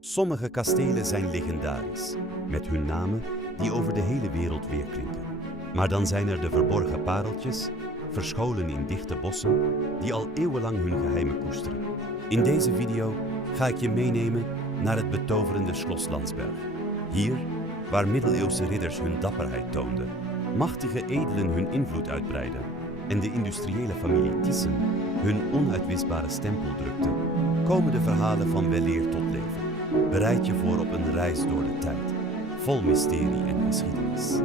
Sommige kastelen zijn legendarisch, met hun namen die over de hele wereld weerklinken. Maar dan zijn er de verborgen pareltjes, verscholen in dichte bossen, die al eeuwenlang hun geheimen koesteren. In deze video ga ik je meenemen naar het betoverende Schloss Landsberg. Hier, waar middeleeuwse ridders hun dapperheid toonden, machtige edelen hun invloed uitbreidden en de industriële familie Thyssen hun onuitwisbare stempel drukte, komen de verhalen van weleer tot leven. Bereid je voor op een reis door de tijd, vol mysterie en geschiedenis.